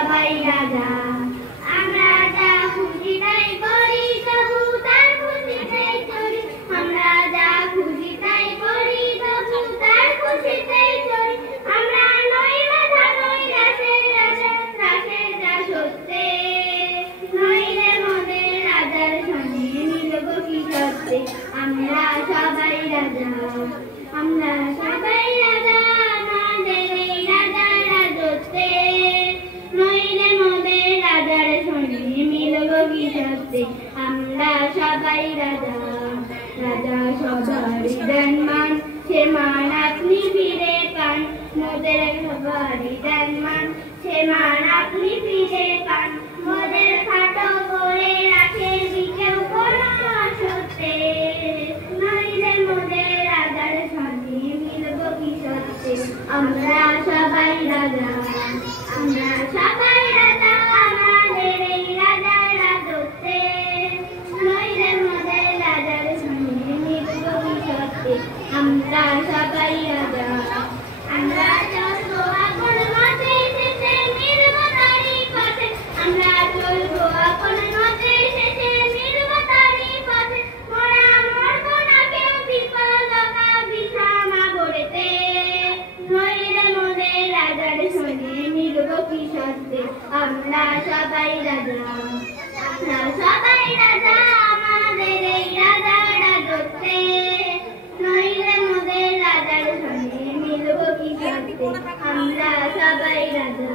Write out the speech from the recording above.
সবাই রাজা। আমরা যা খুশি তাই করি, তবু তার খুশিতেই চলি। আমরা যা খুশি তাই করি, তবু তার খুশিতেই চলি। আমরা নই বাধা নই রাসের রাজা, রাসের যা সত্যে। নইলে মোদের রাজার সঙ্গে মিলব কি সত্যে। আমরা সবাই রাজা, আমরা সবাই রাজা, আমাদের এই রাজার রাজত্বে। নইলে মোদের রাজার সঙ্গে মিলব কি সত্যে। আমরা সবাই রাজা, রাজা সবারই দেন মান, সে মান আপনি ফিরে পান। মোদের সবারই দেন মান, সে মান আপনি ফিরে পান। মোদের খাটো করে রাখে কেউ কোনো সত্যে। নইলে মোদের রাজার সঙ্গে মিলব কি সত্যে। আমরা সবাই রাজা, আমরা সবাই রাজা, আমাদের এই রাজার রাজত্বে। নইলে মোদের রাজার সঙ্গে মিলব কি সত্যে। আমরা সবাই রাজা, আমরা চলবো আপন মতে, শেষে মিলব তারই পথে। আমরা চলবো আপন মতে, শেষে মিলব তারই পথে। মোরা মরব না কেউ বিপদকা বিছানা গড়েতে। নইলে মোদের রাজার সঙ্গে মিলব কি সত্যে। আমরা সবাই রাজা, আমরা সবাই রাজা, আমাদের এই রাজার রাজত্বে। নইলে মোদের রাজার সঙ্গে মিলব কি সত্যে। আমরা সবাই রাজা।